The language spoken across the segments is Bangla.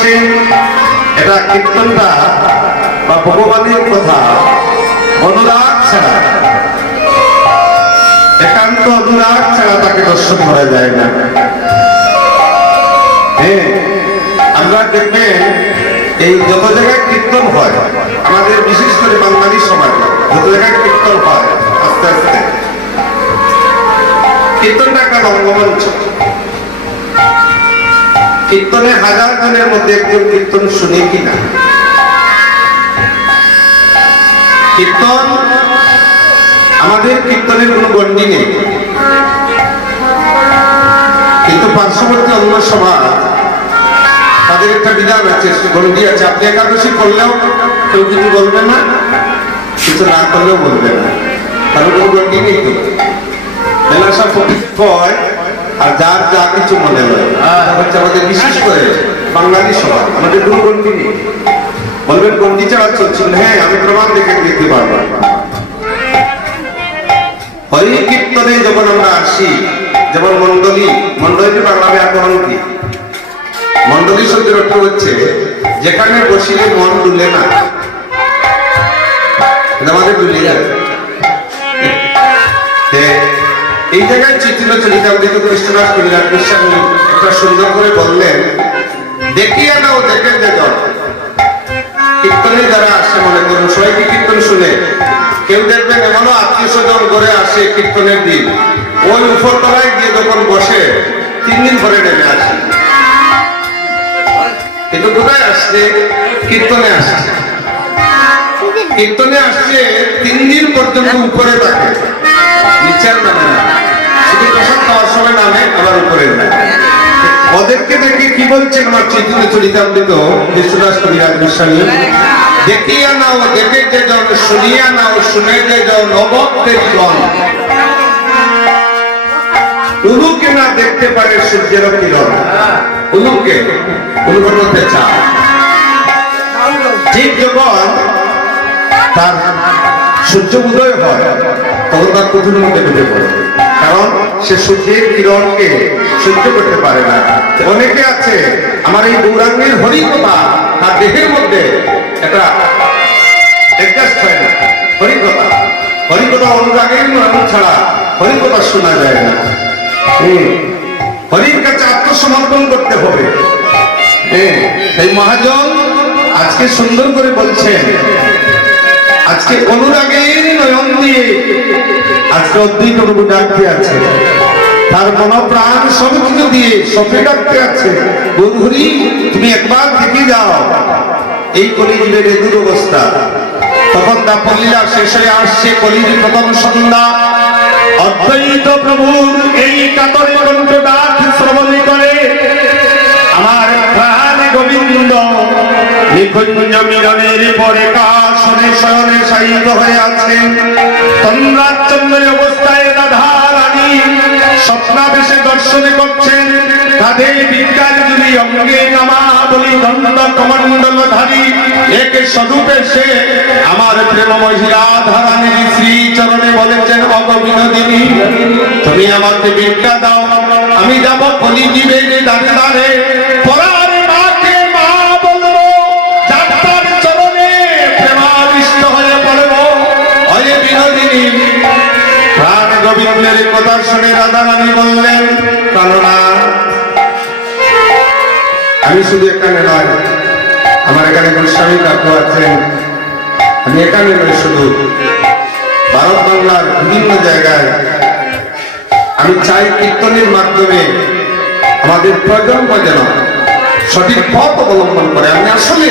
বলছে এটা কীর্তনটা বা ভগবানের কথা। অনুরাগ ছাড়া। একান্ত অনুরাগ ছাড়া তাকে দর্শন করা যায় না। হ্যাঁ আমরা দেখবেন এই যত জায়গায় কীর্তন হয়, আমাদের বিশেষ করে বাঙালি সমাজ যত জায়গায় কীর্তন হয়, আস্তে আস্তে। কীর্তনটা একটা রঙ্গমঞ্চ। কীর্তনে হাজার জনের মধ্যে একজন কীর্তন শুনে কিনা? কীর্তন, আমাদের কীর্তনের কোনো গণ্ডি নেই। কিন্তু পার্শ্ববর্তী অন্য সভা, তাদের একটা বিধান আছে গণ্ডি আছে। আপনি একাদশী করলেও কেউ কিছু বলবেন না, কিছু না করলেও বলবেন না। কারণ কোনো গণ্ডি নেই তো। মেলা সব হয়। আর যার যা কিছু মনে হয় এটা হচ্ছে আমাদের বিশেষ করে বাঙালি সভা আমাদের গণ্ডি নেই বলবেন গণ্ডি ছাড়া চলছিল হ্যাঁ আমি প্রমাণ দেখে দিতে পারব। হরি কীর্তনে যখন আমরা আসি যেমন মন্ডলী মন্ডলীর বাংলা ব্যাকরণ কি? মন্ডলী শব্দের অর্থ হচ্ছে যেখানে বসিলে মন ডুলে না। আমাদের ডুলে যায় তে এই জায়গায় চিত্র চরিতামৃত কৃষ্ণনাথ কবিরাজ গোস্বামী একটা সুন্দর করে বললেন দেখিয়া নাও দেখে যে জন কীর্তনে যারা আসে, মনে করুন, সবাই কি কীর্তন শুনে? কেউ দেখবেন এমনও আত্মীয় স্বজন করে আসে কীর্তনের দিন। ওই উপরতলায় গিয়ে যখন বসে, তিন দিন পরে নেমে আসে। কিন্তু কোথায় আসছে? কীর্তনে আসছে। কীর্তনে আসছে তিন দিন পর্যন্ত উপরে থাকে। নিচের নামে শুধু নামে, আবার উপরে যায় ওদেরকে দেখে কি বলছেন আমার চৈতন্য চরিতামৃত বিশ্বদাস কবিরাজ গোস্বামী? দেখিয়া নাও, দেখে যে যাও, শুনিয়া নাও, শুনে যে যাও, নবত্বের গণ। উলুকে না দেখতে পারে সূর্যের কিরণ। উলুকে উলুকে বলতে চা জীব যখন তার সূর্য উদয় হয় তখন তার মধ্যে ডুবে পড়ে। কারণ সে সূর্যের কিরণকে সহ্য করতে পারে না। অনেকে আছে, আমার এই গৌরাঙ্গের হরিকতা তার দেহের মধ্যে একটা অ্যাডজাস্ট হয় না। হরিকতা হরিকতা অনুরাগের মানুষ ছাড়া হরিকতা শোনা যায় না। হরির কাছে আত্মসমর্পণ করতে হবে। এই মহাজন আজকে সুন্দর করে বলছেন আজকে অনুরাগের নয়ন দিয়ে, আজকে অদ্বৈত প্রভু ডাকতে আছে। তার মন প্রাণ সব কিছু দিয়ে সফে ডাকতে আছে বন্ধুরি তুমি একবার দেখে যাও। এই কলিযুগের এ দুরবস্থা। তখন দাপলীলা শেষ হয়ে আসছে কলিযুগ প্রথম সন্ধ্যা। অদ্বৈত প্রভুর এই কাতর কণ্ঠ ডাক শ্রবণ করে। আমার প্রাণ গোবিন্দ নিকুঞ্জ মিলনের পরে কাশনে শয়নে শায়িত হয়ে আছেন তন্দ্রাচন্দ্রের অবস্থায় রাধা স্বপ্নাবেশে দর্শনে করছেন। কাঁধে বিজ্ঞান অঙ্গে নামা বলি দণ্ড কমণ্ডলধারী স্বরূপে সে আমার প্রেম মহিলা ধারানী শ্রী চরণে বলেছেন অগবিনোদিনী তুমি আমাকে বিজ্ঞা দাও। আমি যাব কলি দিবে দাঁড়ে দাঁড়ে প্রাণ গোবিন্দের কথা শুনে রাধা রানী বললেন কারণা আমি শুধু এখানে নয়, আমার এখানে গোস্বামী কাকু আছেন। আমি এখানে নয় শুধু, ভারত বাংলার বিভিন্ন জায়গায় আমি চাই কীর্তনের মাধ্যমে আমাদের প্রজন্ম যেন সঠিক পথ অবলম্বন করে। আমি আসলে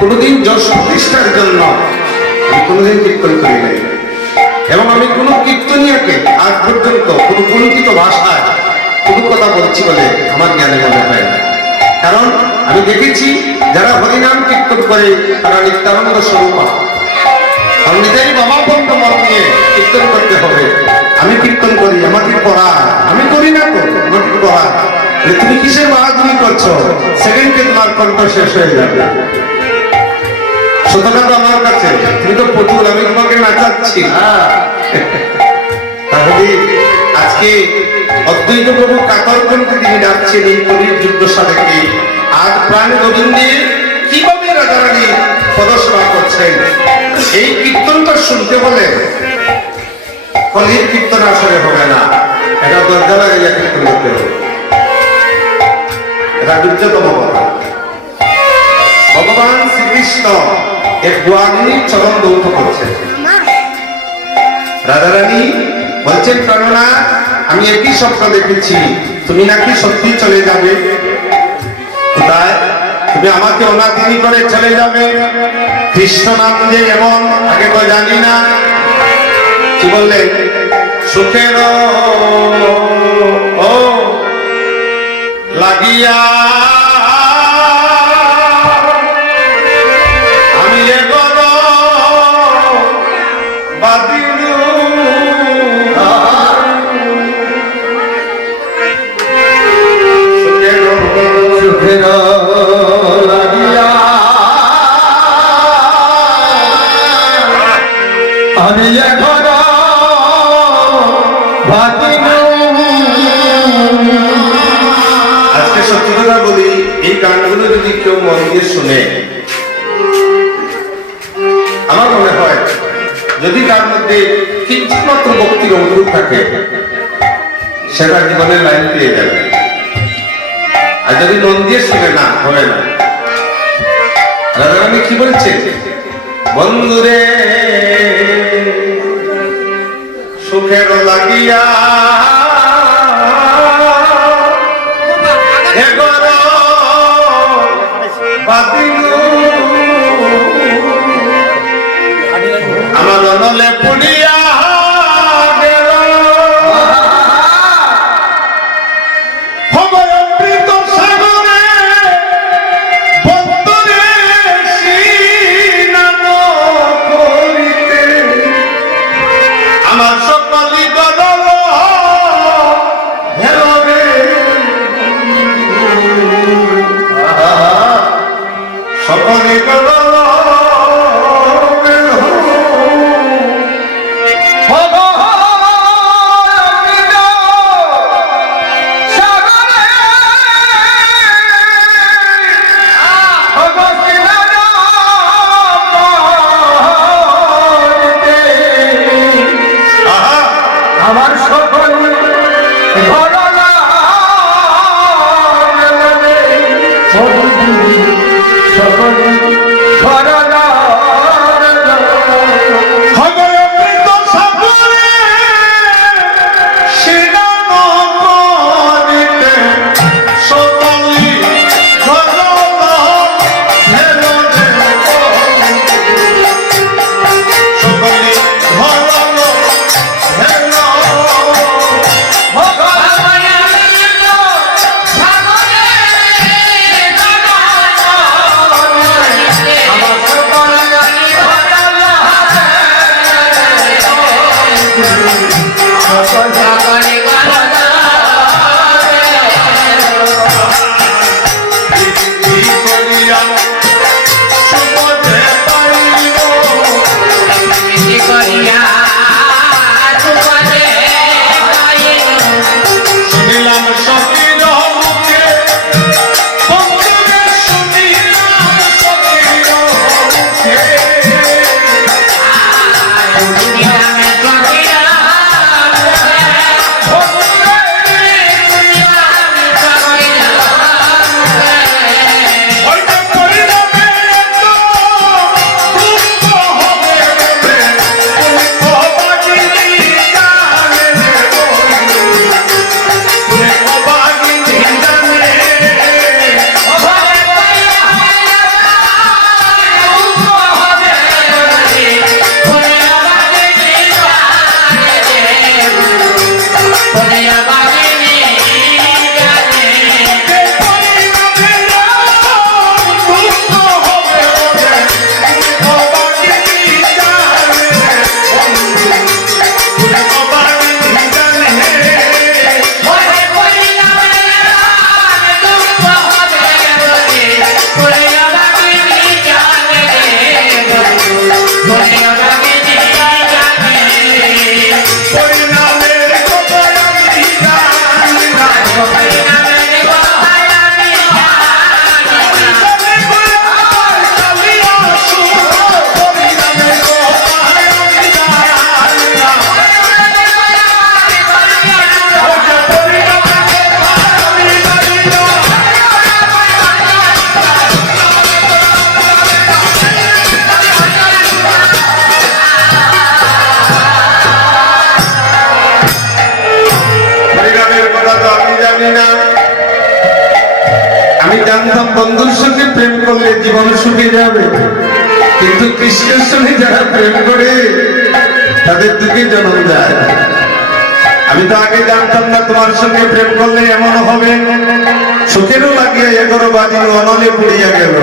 কোনোদিন যশ প্রতিষ্ঠার জন্য আমি কোনোদিন কীর্তন করি নাই। এবং আমি কোনো কীর্তনিয়াকে আজ পর্যন্ত কোনো কলঙ্কিত ভাষায় কোনো কথা বলছি বলে আমার জ্ঞানে মনে হয় না। কারণ আমি দেখেছি যারা হরিনাম কীর্তন করে তারা নিত্যানন্দ স্বরূপ। নিজেই বাবা বন্ধ মত নিয়ে কীর্তন করতে হবে। আমি কীর্তন করি আমাকে পড়া আমি করি না তো আমাকে পড়া বলে, তুমি কিসের বাহাদুরি করছ? সেকেন্ডে তোমার কণ্ঠ শেষ হয়ে যাবে। সুতরাং তো আমার কাছে। তুমি তো পুতুল আমি তোমাকে নাচাচ্ছি। তাহলে আজকে অদ্বৈত প্রভু কাতর কণ্ঠে তিনি ডাকছেন এই কবির যুদ্ধ সাধকে আর প্রাণ গোবিন্দে কীভাবে রাজারানী পদসভা করছেন? এই কীর্তনটা শুনতে বলে কলির কীর্তন আসলে হবে না। এটা দরজা লাগাইয়া কীর্তন করতে হবে। এটা দুর্যতম কথা। আমি একই স্বপ্ন দেখেছি। তুমি নাকি সত্যি চলে যাবে? তুমি আমাকে অনাদিনী করে চলে যাবে। কৃষ্ণ নাম যে এমন, আগে তো জানি না। কি বললেন সুখের ও, লাগিয়া এই গানগুলো যদি কেউ মন দিয়ে শুনে। আমার মনে হয়, যদি তার মধ্যে কিঞ্চিত মাত্র ভক্তির অনুরূপ থাকে সেটা জীবনের লাইন পেয়ে যাবে। আর যদি মন দিয়ে শুনে না, হবে না। রাধারানী কি বলছে? বন্ধুরে সুখের লাগিয়া আমার বন্ধুর সঙ্গে প্রেম করলে জীবন সুখে যাবে। কিন্তু কৃষ্ণের সঙ্গে যারা প্রেম করে, তাদের দুঃখে জন্ম যায়। আমি তো আগে জানতাম না তোমার সঙ্গে প্রেম করলে এমন হবে। সুখেরও লাগিয়া এগারো বাজিল অনলে পড়িয়া গেল।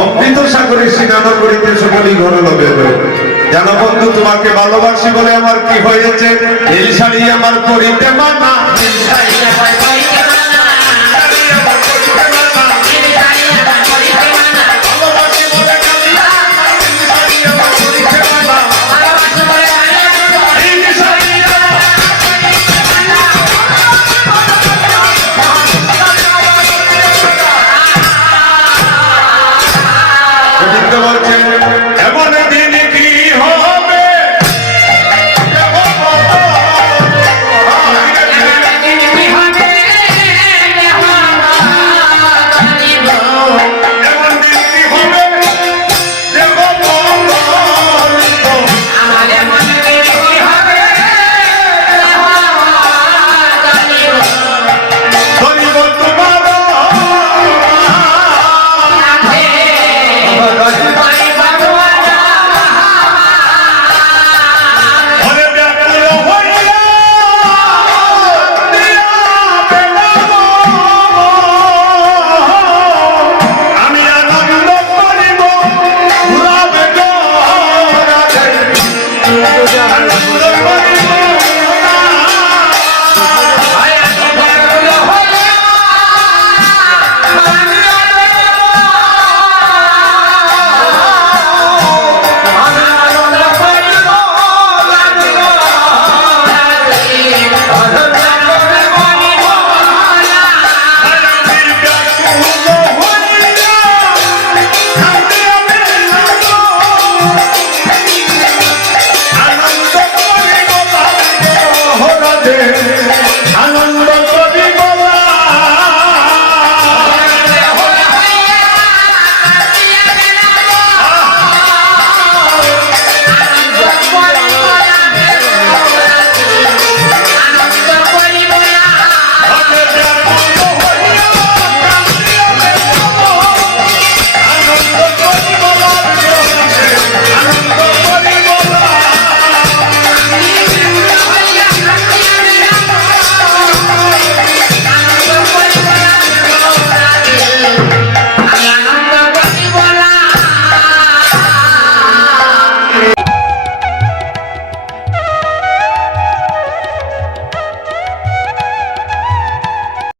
অমৃত সাগরে সিনানো করিতে সকলই ঘন গেল। জানো বন্ধু, তোমাকে ভালোবাসি বলে আমার কি হয়েছে? এই শাড়ি আমার পরিতে মানা। Yeah.